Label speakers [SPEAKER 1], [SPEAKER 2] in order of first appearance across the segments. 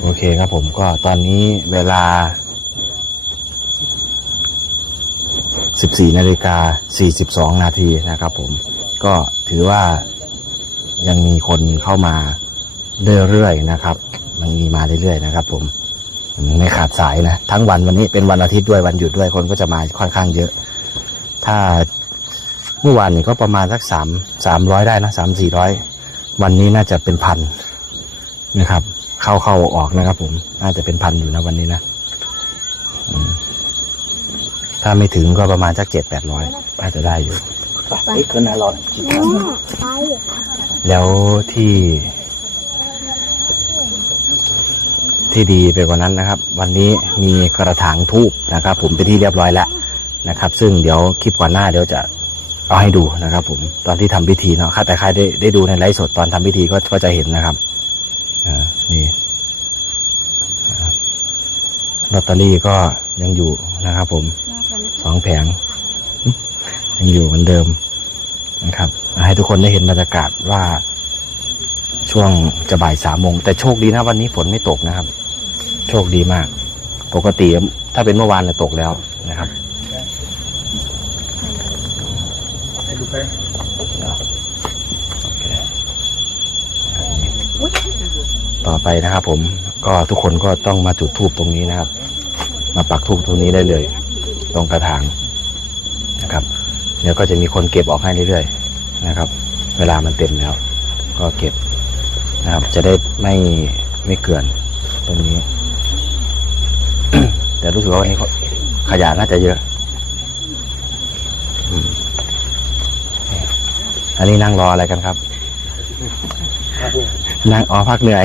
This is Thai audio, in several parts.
[SPEAKER 1] โอเคครับผมก็ตอนนี้เวลา 14นาฬิกา42 นาทีนะครับผมก็ถือว่ายังมีคนเข้ามาเรื่อยๆนะครับมันมีมาเรื่อยๆนะครับ ผมไม่ขาดสายนะ ทั้งวันวันนี้เป็นวันอาทิตย์ด้วยวันหยุดด้วยคนก็จะมาค่อนข้างเยอะ ถ้าเมื่อวานนี่ก็ประมาณสักสามสามร้อยได้นะสามสี่ร้อยวันนี้น่าจะเป็นพัน นะครับ เข้าเข้าออกนะครับผมน่าจะเป็นพันอยู่นะวันนี้นะอืมถ้าไม่ถึงก็ประมาณสักเจ็ดแปดร้อยน่าจะได้อยู่
[SPEAKER 2] ไปคนน่ารอด
[SPEAKER 3] ไป
[SPEAKER 1] แล้วที่ ที่ดีไปกว่านั้นนะครับ วันนี้มีกระถางทูบนะครับ ผมเป็นที่เรียบร้อยแล้วนะครับ ซึ่งเดี๋ยวคลิปก่อนหน้าเดี๋ยวจะเอาให้ดูนะครับ ผมตอนที่ทำพิธีเนาะถ้าแต่ใครได้ได้ดูในไลฟ์สดตอนทำพิธีก็ก็จะเห็นนะครับอ่า นี่อ่าลอตเตอรี่ก็ยังอยู่นะครับผมสองแผง ยังอยู่เหมือนเดิมนะครับ ให้ทุกคนได้เห็นบรรยากาศว่าช่วงจะบ่ายสามโมง แต่โชคดีนะวันนี้ฝนไม่ตกนะครับ โชคดีมาก ปกติถ้าเป็นเมื่อวานจะตกแล้วนะครับ
[SPEAKER 2] ให้ดูไป
[SPEAKER 1] ต่อไปนะครับ ผมก็ทุกคนก็ต้องมาจุดธูปตรงนี้นะครับ มาปักธูปตรงนี้ได้เลย ตรงกระถางนะครับเดี๋ยวก็จะมีคนเก็บออกให้เรื่อยๆนะครับ เวลามันเต็มแล้ว ก็เก็บนะครับ จะได้ไม่ไม่เกลื่อนตรงนี้ แต่รู้สึกว่าวันนี้ขยะน่าจะเยอะอันนี้นั่งรออะไรกันครับ นั่งอ๋อพักเหนื่อย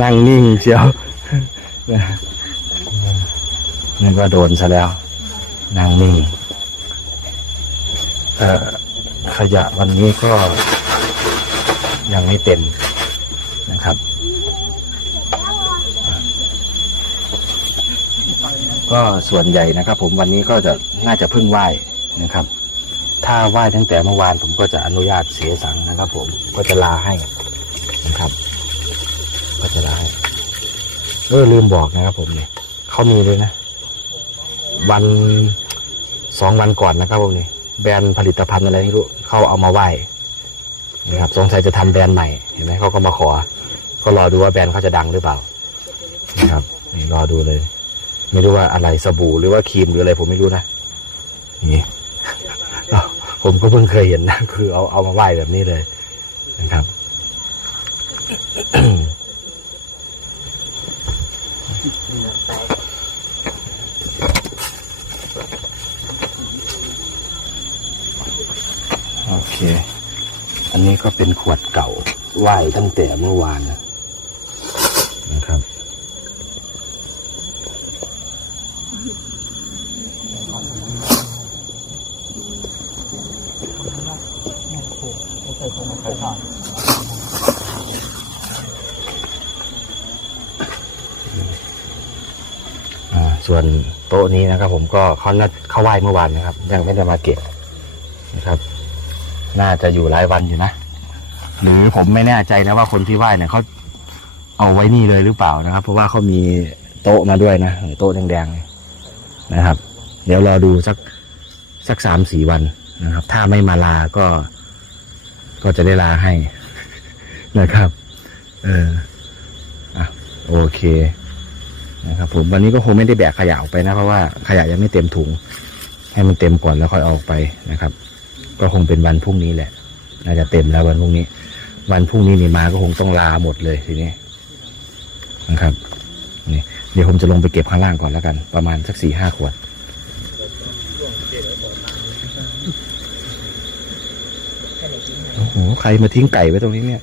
[SPEAKER 1] นั่งนิ่งเชียวนี่นก็โดนซะแล้ว นั่งนิ่งเอ่อขยะวันนี้ก็ยังไม่เต็มนะครับ ก็ส่วนใหญ่นะครับ ผมวันนี้ก็จะน่าจะเพิ่งไหว้นะครับ ถ้าไหว้ตั้งแต่เมื่อวานผมก็จะอนุญาตเสียสังนะครับ ผมก็จะลาให้นะครับ ก็จะลาให้ เออลืมบอกนะครับผมเนี่ยเขามีเลยนะ วันสองวันก่อนนะครับผมเนี่ยแบรนด์ผลิตภัณฑ์อะไรไม่รู้เขาเอามาไหว้นะครับสงสัยจะทำแบรนด์ใหม่เห็นไหมเขาก็มาขอ ก็รอดูว่าแบรนด์เขาจะดังหรือเปล่านะครับนี่รอดูเลย ไม่รู้ว่าอะไรสบู่หรือว่าครีมหรืออะไร ผมไม่รู้นะนี่ผมก็เพิ่งเคยเห็นนะคือเอาเอามาไหว้แบบนี้เลยนะครับ โอเค อันนี้ ก็เป็นขวดเก่าไหวตั้งแต่เมื่อวานนะครับส่วนโต๊ะนี้นะครับ ผมก็เขานัดเข้าไหว้เมื่อวานนะครับ ยังไม่ได้มาเก็บนะครับ น่าจะอยู่หลายวันอยู่นะ หรือผมไม่แน่ใจนะว่าคนที่ไหว้เนี่ยเขาเอาไว้นี่เลยหรือเปล่านะครับ เพราะว่าเขามีโต๊ะมาด้วยนะโต๊ะแดงๆนะครับ เดี๋ยวรอดูสักสักสามสี่วันนะครับ ถ้าไม่มาลาก็ ก็จะได้ลาให้นะครับ เอออะโอเคนะครับ ผมวันนี้ก็คงไม่ได้แบกขยะออกไปนะ เพราะว่าขยะยังไม่เต็มถุง ให้มันเต็มก่อนแล้วค่อยอออกไปนะครับ ก็คงเป็นวันพรุ่งนี้แหละ น่าจะเต็มแล้ววันพรุ่งนี้ วันพรุ่งนี้นี่มาก็คงต้องลาหมดเลยทีนี้นะครับนี่เดี๋ยวผมจะลงไปเก็บข้างล่างก่อนแล้วกัน ประมาณสักสี่ห้าขวดโอ้โห ใครมาทิ้งไก่ไว้ตรงนี้เนี่ย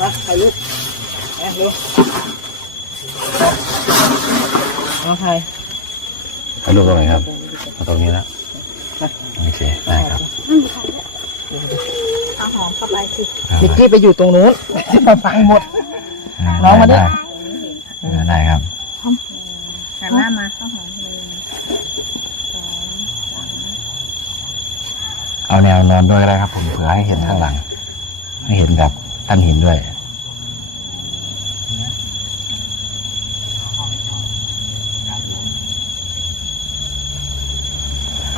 [SPEAKER 2] มาถ่ายรูปแอบดูน้องไทย
[SPEAKER 1] ถ่ายรูปตรงไหนครับเอาตรงนี้นะโอเคได้ครับ
[SPEAKER 3] เอาหอมเข้าไปสิ
[SPEAKER 2] นิกกี้ไปอยู่ตรงนู้นมาฟังหมด
[SPEAKER 1] อ่า
[SPEAKER 2] น้องมาดิ
[SPEAKER 1] ได้อ่าได้ครับ
[SPEAKER 3] หันหน้ามาเข้าหอมเลย
[SPEAKER 1] เอาแนวนอนด้วยก็ได้ครับ ผมเผื่อให้เห็นข้างหลัง ให้เห็นแบบท่านเห็นด้วย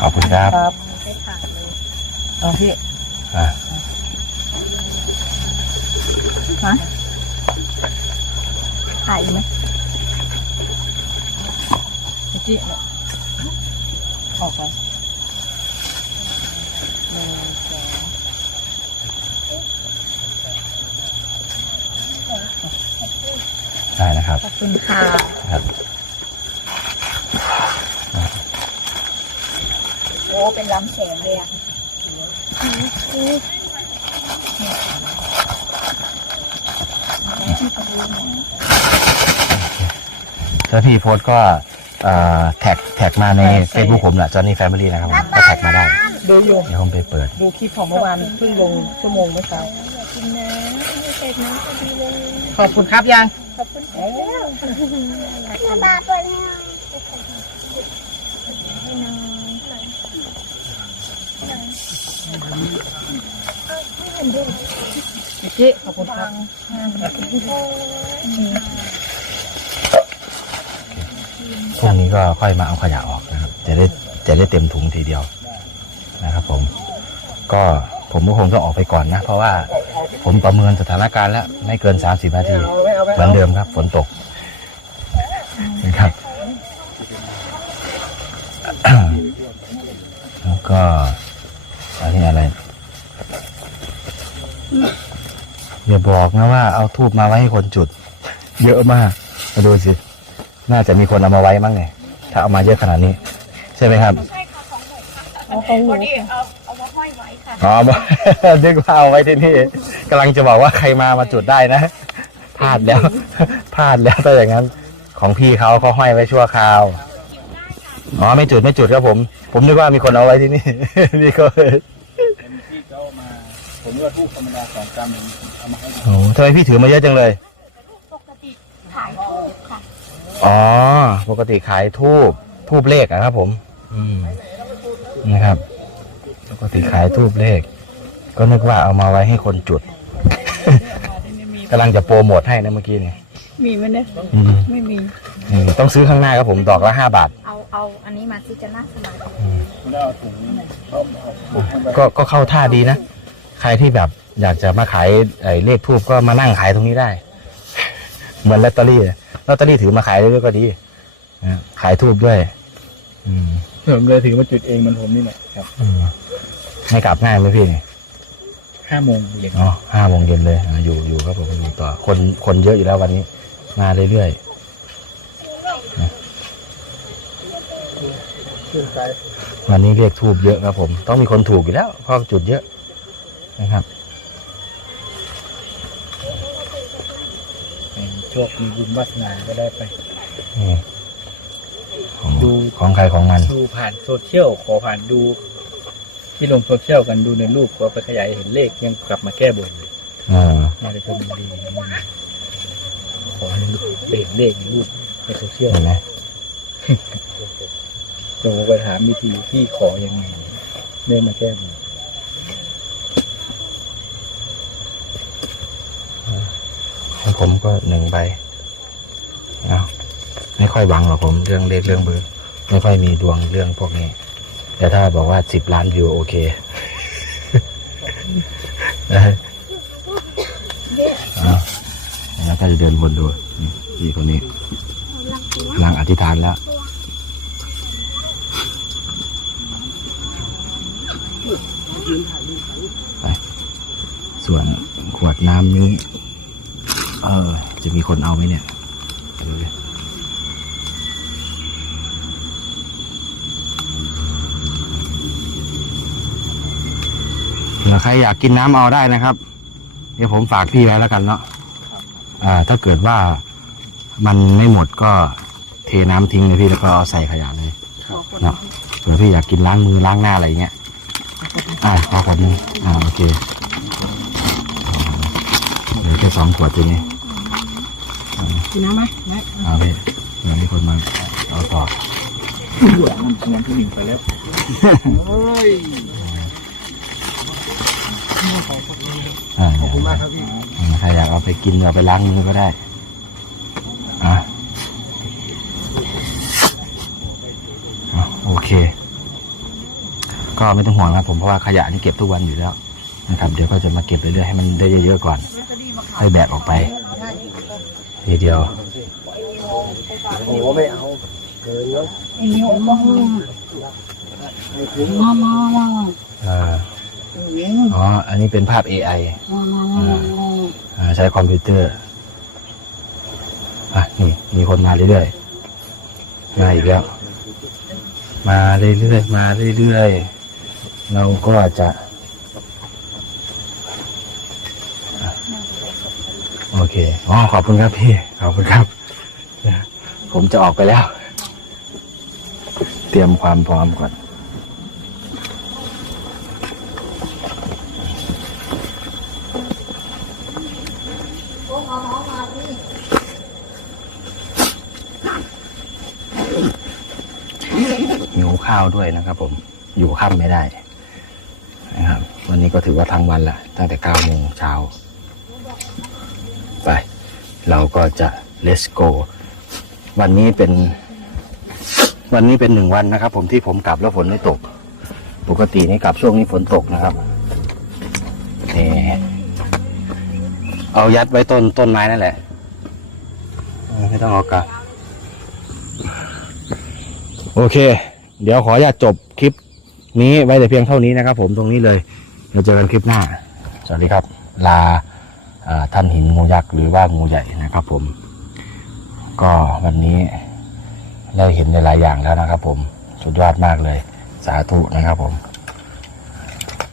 [SPEAKER 1] ขอบคุณครับ
[SPEAKER 2] ครับ
[SPEAKER 3] ให้ถ่ายเลย
[SPEAKER 2] เอาพี่
[SPEAKER 1] อะ
[SPEAKER 3] ฮะถ่ายไหม
[SPEAKER 2] นิกกี้เนี่ยออกไปหนึ่งสอง
[SPEAKER 1] ได้นะครับ
[SPEAKER 3] ขอบคุณค่ะ
[SPEAKER 1] ครับ
[SPEAKER 3] โอ้เป็นลำแสงเลยอะ
[SPEAKER 1] ถ้าพี่โพสต์ก็เอ่อแท็กแท็กมาใน Facebook ผมแหละจอห์นนี่แฟมิลี่นะครับผมก็แท็กมาได้
[SPEAKER 2] ดูอยู่
[SPEAKER 1] เดี๋ยวผมไปเปิด
[SPEAKER 2] ดูคลิปของเมื่อวานเพิ่งลงชั่วโมงเมื่อเช้า
[SPEAKER 3] กินน้ำไม่เสร็จน้ำพอดีเลย
[SPEAKER 2] ขอบคุณครับยัง
[SPEAKER 3] ขอบคุณค่ะน้ำบาปนให้น้อง
[SPEAKER 2] นิกกี้ขอบคุณครับ
[SPEAKER 1] พรุ่งนี้ก็ค่อยมาเอาขยะออกนะครับ จะได้จะได้เต็มถุงทีเดียวนะครับ ผม ก็ผมก็คงต้องออกไปก่อนนะ เพราะว่าผมประเมินสถานการณ์แล้ว ไม่เกินสามสิบนาที
[SPEAKER 2] เอาไว้เอาไว้
[SPEAKER 1] เหมือนเดิมครับ ฝนตกนะครับแล้วก็อันนี้อะไรอย่าบอกนะว่าเอาทูบมาไว้ให้คนจุด เยอะมากมาดูสิน่าจะมีคนเอามาไว้มั้งไงถ้าเอามาเยอะขนาดนี้ ใช่ไหมครับ
[SPEAKER 3] เอาของหนูเอาเอามาห้อยไว้ค่ะ
[SPEAKER 1] อ๋อนึกว่าเอาไว้ที่นี่กำลังจะบอกว่าใครมามาจุดได้นะ พลาดแล้ว พลาดแล้วถ้าอย่างนั้น ของพี่เขาเขาห้อยไว้ชั่วคราว อ๋อไม่จุดไม่จุดครับผม ผมนึกว่ามีคนเอาไว้ที่นี่ นี่ก็
[SPEAKER 2] ผมว่าทูบธรรมดาสองกรัมเอามาให้
[SPEAKER 1] โอ้โหทำไมพี่ถือมาเยอะจังเลย
[SPEAKER 3] ปกติขายทูบค่ะ
[SPEAKER 1] อ๋อ ปกติขายทูบทูบเลขอะครับ ผม อืมนะครับ ปกติขายทูบเลข ก็นึกว่าเอามาไว้ให้คนจุด กำลังจะโปรโมทให้นะเมื่อกี้นี่
[SPEAKER 3] มีไหมเนี่ย
[SPEAKER 1] อืม
[SPEAKER 3] ไม่มี
[SPEAKER 1] อืมต้องซื้อข้างหน้าครับผมดอกละห้าบาท
[SPEAKER 3] เอาเอาอันนี้มาที่จะน่าสมาธิ
[SPEAKER 2] แล้วเอาถุงต้มเอาให้ไป
[SPEAKER 1] ก็ก็เข้าท่าดีนะ ใครที่แบบอยากจะมาขายไอ้เลขทูบก็มานั่งขายตรงนี้ได้ เหมือนลอตเตอรี่อะลอตเตอรี่ถือมาขายเรื่อยๆก็ดีนะขายทูบด้วย อืม
[SPEAKER 2] ผมเลยถือมาจุดเองมันผมนี่แหละครับ
[SPEAKER 1] อืมให้กลับง่ายไหมพี่
[SPEAKER 2] ห้าโมงเย็น
[SPEAKER 1] อ๋อห้าโมงเย็นเลยอะอยู่อยู่ครับผมอยู่ต่อคนคนเยอะอยู่แล้ววันนี้ มาเรื่อย
[SPEAKER 2] ชื่นใจ
[SPEAKER 1] ๆวันนี้เรียกทูบเยอะครับผม ต้องมีคนถูกอยู่แล้วเพราะจุดเยอะนะครับ
[SPEAKER 2] โชคมีบุญวาสนาก็ได้ไป
[SPEAKER 1] นี่ของ
[SPEAKER 2] ดู
[SPEAKER 1] ของใครของมัน
[SPEAKER 2] ดูผ่านโซเชียลขอผ่านดู ที่ลงโซเชียลกันดูในรูปก็ไปขยายเห็นเลขยังกลับมาแก้บน
[SPEAKER 1] อ่า
[SPEAKER 2] น่าจะเป็นดีขอให้เห็นเลขในรูปในโซเชียล
[SPEAKER 1] เห็นไหม
[SPEAKER 2] โทรไปถามวิธีที่ขอยังไงได้มาแก้บน
[SPEAKER 1] ของผมก็หนึ่งใบเอาไม่ค่อยหวังหรอกผมเรื่องเลขเรื่องเบอร์ไม่ค่อยมีดวงเรื่องพวกนี้ แต่ถ้าบอกว่าสิบล้านวิวโอเคแล้วก็จะเดินวนดูนี่คนนี้กำลังอธิษฐานแล้วไปส่วนขวดน้ำนี้ เออ จะมีคนเอาไหมเนี่ยดูดิเผื่อใครอยากกินน้ำเอาได้นะครับ เดี๋ยวผมฝากพี่ไว้แล้วกันเนาะอ่า ถ้าเกิดว่ามันไม่หมดก็เทน้ำทิ้งเลยพี่แล้วก็เอาใส่ขยะเลยเนาะเผื่อพี่อยากกินล้างมือล้างหน้าอะไรเงี้ยอ่าขอขวดหนึงอ่าโอเคเหลือแค่สองขวดตัวนี้
[SPEAKER 3] กินน้ำไหมไหม
[SPEAKER 1] เอาไปเดี๋ยวมีคนมาเอาต่อ
[SPEAKER 2] หัวมันมันก็วิ่งไปแล้วเฮ้ย
[SPEAKER 1] อ่าขอบคุณมากครับพี่ใครอยากเอาไปกินเอาไปล้างมือก็ได้อะอะโอเค ก็ไม่ต้องห่วงครับผมเพราะว่าขยะนี่เก็บทุกวันอยู่แล้วนะครับเดี๋ยวก็จะมาเก็บเรื่อยๆให้มันได้เยอะๆก่อนค่อยแบกออกไปทีเดียว
[SPEAKER 3] มามามา
[SPEAKER 1] อ่า อ๋อ อันนี้เป็นภาพ AI อ่าใช้คอมพิวเตอร์ อะ นี่ มีคนมาเรื่อยๆ มาอีกแล้ว มาเรื่อยๆ มาเรื่อยๆ เราก็จะอะโอเค อ๋อ ขอบคุณครับพี่ ขอบคุณครับ ผมจะออกไปแล้ว เตรียมความพร้อมก่อน หิวข้าวด้วยนะครับ ผมอยู่ค่ำไม่ได้นะครับ วันนี้ก็ถือว่าทั้งวันละตั้งแต่เก้าโมงเช้าไป เราก็จะ let's go วันนี้เป็น วันนี้เป็นหนึ่งวันนะครับ ผมที่ผมกลับแล้วฝนไม่ตก ปกตินี่กลับช่วงนี้ฝนตกนะครับนี่เอายัดไว้ต้นต้นไม้นั่นแหละ ไม่ต้องเอากลับ โอเค เดี๋ยวขออนุญาตจบคลิปนี้ไว้แต่เพียงเท่านี้นะครับ ผมตรงนี้เลยเราเจอกันคลิปหน้า สวัสดีครับ ลาท่านหินงูยักษ์หรือว่างูใหญ่นะครับ ผม ก็วันนี้ได้เห็นในหลายอย่างแล้วนะครับ ผมสุดยอดมากเลย สาธุนะครับผม